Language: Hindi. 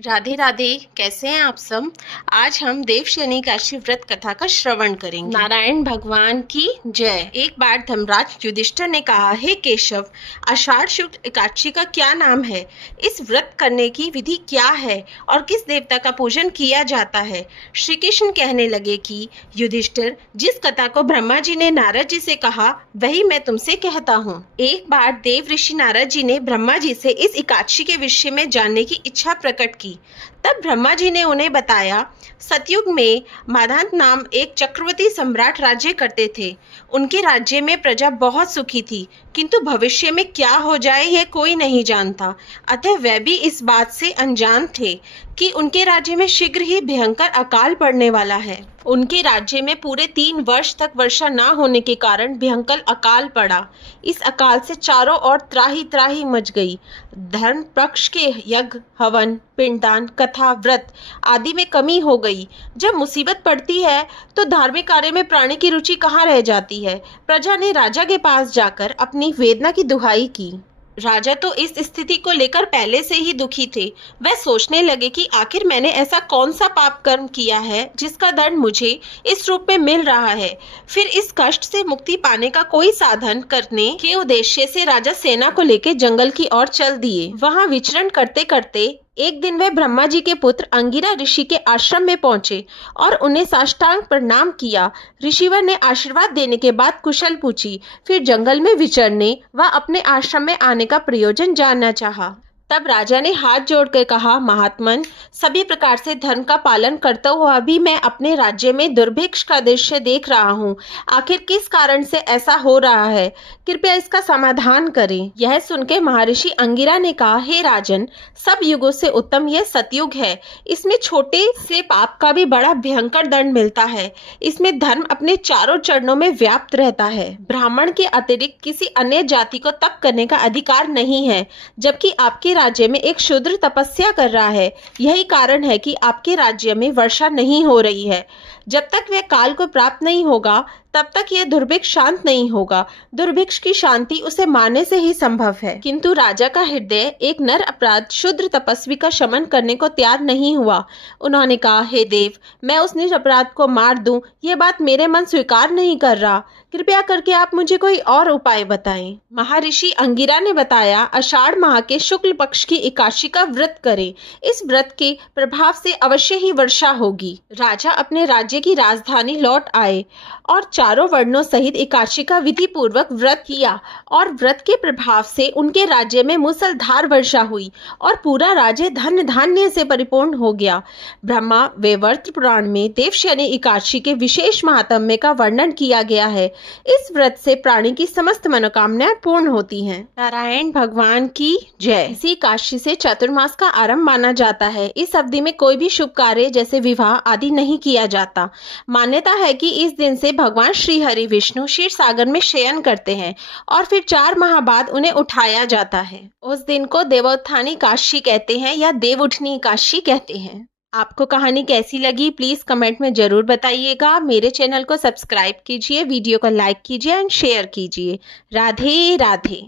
राधे राधे। कैसे हैं आप सब। आज हम देवशयनी एकादशी व्रत कथा का श्रवण करेंगे। नारायण भगवान की जय। एक बार धर्मराज युधिष्ठिर ने कहा, हे केशव, आषाढ़ शुक्ल एकादशी का क्या नाम है, इस व्रत करने की विधि क्या है और किस देवता का पूजन किया जाता है। श्री कृष्ण कहने लगे कि युधिष्ठिर, जिस कथा को ब्रह्मा जी ने नारद जी से कहा वही मैं तुमसे कहता हूँ। एक बार देव ऋषि नारद जी ने ब्रह्मा जी से इस एकादशी के विषय में जानने की इच्छा प्रकट की। तब ब्रह्मा जी ने उन्हें बताया, सतयुग में माधान नाम एक चक्रवर्ती सम्राट राज्य करते थे। उनके राज्य में प्रजा बहुत सुखी थी, किंतु भविष्य में क्या हो जाए यह कोई नहीं जानता। अतः वे भी इस बात से अनजान थे कि उनके राज्य में शीघ्र ही भयंकर अकाल पड़ने वाला है। उनके राज्य में पूरे 3 वर्ष तक वर्षा न होने के कारण भयंकर अकाल पड़ा। इस अकाल से चारों ओर त्राही त्राही मच गई। धर्म पक्ष के यज्ञ, हवन, पिंडदान, कथा, व्रत आदि में कमी हो गई। जब मुसीबत पड़ती है तो धार्मिक कार्य में प्राणी की रुचि कहाँ रह जाती है। प्रजा ने राजा के पास जाकर अपनी वेदना की दुहाई की। राजा तो इस स्थिति को लेकर पहले से ही दुखी थे। वह सोचने लगे कि आखिर मैंने ऐसा कौन सा पाप कर्म किया है जिसका दंड मुझे इस रूप में मिल रहा है। फिर इस कष्ट से मुक्ति पाने का कोई साधन करने के उद्देश्य से राजा सेना को लेकर जंगल की ओर चल दिए। वहां विचरण करते करते एक दिन वे ब्रह्मा जी के पुत्र अंगिरा ऋषि के आश्रम में पहुंचे और उन्हें साष्टांग प्रणाम किया। ऋषिवर ने आशीर्वाद देने के बाद कुशल पूछी। फिर जंगल में विचरने व अपने आश्रम में आने का प्रयोजन जानना चाहा। तब राजा ने हाथ जोड़कर कहा, महात्मन, सभी प्रकार से धर्म का पालन करता हुआ भी मैं अपने राज्य में दुर्भिक्ष का दृश्य देख रहा हूँ। आखिर किस कारण से ऐसा हो रहा है, कृपया इसका समाधान करें। यह सुनकर महर्षि अंगिरा ने कहा, हे राजन, सब युगों से उत्तम यह सतयुग है। इसमें छोटे से पाप का भी बड़ा भयंकर दंड मिलता है। इसमें धर्म अपने चारों चरणों में व्याप्त रहता है। ब्राह्मण के अतिरिक्त किसी अन्य जाति को तप करने का अधिकार नहीं है, जबकि आपके राज्य में एक शूद्र तपस्या कर रहा है। यही कारण है कि आपके राज्य में वर्षा नहीं हो रही है। जब तक वह काल को प्राप्त नहीं होगा तब तक यह दुर्भिक्ष शांत नहीं होगा। दुर्भिक्ष की शांति उसे मारने से ही संभव है। किंतु राजा का हृदय एक नर अपराध शूद्र तपस्वी का शमन करने को तैयार नहीं हुआ। उन्होंने कहा, हे देव, मैं उस निरपराध को मार दूं, यह बात मेरे मन स्वीकार नहीं कर रहा। कृपया करके आप मुझे कोई और उपाय बताएं। महर्षि अंगिरा ने बताया, आषाढ़ माह के शुक्ल पक्ष की एकादशी का व्रत करें। इस व्रत के प्रभाव से अवश्य ही वर्षा होगी। राजा अपने राज्य की राजधानी लौट आए और चारों वर्णों सहित एकादशी का विधि पूर्वक व्रत किया और व्रत के प्रभाव से उनके राज्य में मूसलधार वर्षा हुई और पूरा राज्य धन धान्य से परिपूर्ण हो गया। ब्रह्मा वैवर्त पुराण में देवशयनी एकादशी के विशेष महात्म्य का वर्णन किया गया है। इस व्रत से प्राणी की समस्त मनोकामनाएं पूर्ण होती हैं। नारायण भगवान की जय। इसी एकादशी से चतुर्मास का आरंभ माना जाता है। इस अवधि में कोई भी शुभ कार्य जैसे विवाह आदि नहीं किया जाता। मान्यता है कि इस दिन से भगवान श्री हरि विष्णु क्षीर सागर में शयन करते हैं और फिर 4 माह बाद उन्हें उठाया जाता है। उस दिन को देवोत्थानी एकादशी कहते हैं या देव उठनी एकादशी कहते हैं। आपको कहानी कैसी लगी प्लीज कमेंट में जरूर बताइएगा। मेरे चैनल को सब्सक्राइब कीजिए, वीडियो को लाइक कीजिए एंड शेयर कीजिए। राधे राधे।